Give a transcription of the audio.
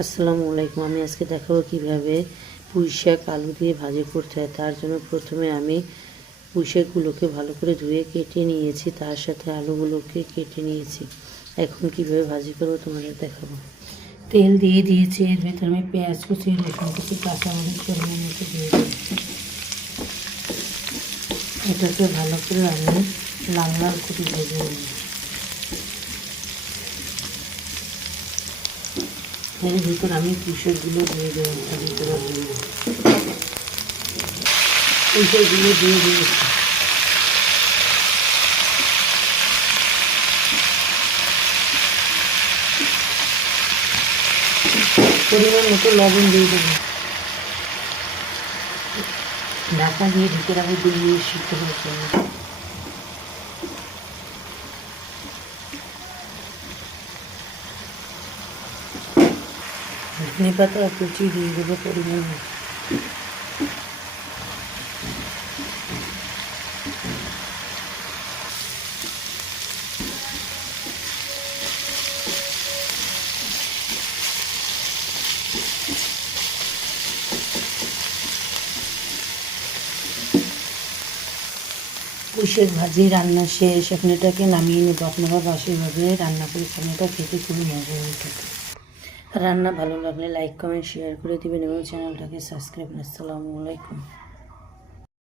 আসসালামু আলাইকুম। আমি আজকে দেখাবো কীভাবে পুঁই শাক আলু দিয়ে ভাজি করতে হয়। তার জন্য প্রথমে আমি পুঁই শাকগুলোকে ভালো করে ধুয়ে কেটে নিয়েছি। তার সাথে আলুগুলোকে কেটে নিয়েছি। এখন কীভাবে ভাজি করব তোমাদের দেখাবো। তেল দিয়ে দিয়েছি। এর ভেতরে আমি পেঁয়াজ কুচি, রসুন কুচি, কাঁচামরিচ, পরিমাণ মতো দিয়ে দিয়েছি। এটাকে ভালো করে আমি লাল লাল করে ভেজে নিই এর ভিতর আমি পুষেরগুলো দিয়ে দেবো তার ভিতরে পুষেরগুলো দিয়ে দিয়েছি পরিমাণ মতো লবণ দিয়ে দেবো। ঢাকা দিয়ে ঢেকে রাখব দুই মিনিট সিদ্ধ ধনে পাতা কুচি দিয়ে দেবো পরিমাণ। পুষের ভাজি রান্না শেষ এখন এটাকে নামিয়ে নেব আপনারা বাসিভাবে রান্না করে এটা খেতে খুবই মজা হয়ে থাকে রান্না ভালো লাগলে লাইক কমেন্ট শেয়ার করে দিবেন এবং চ্যানেলটাকে সাবস্ক্রাইব আসসালামু আলাইকুম।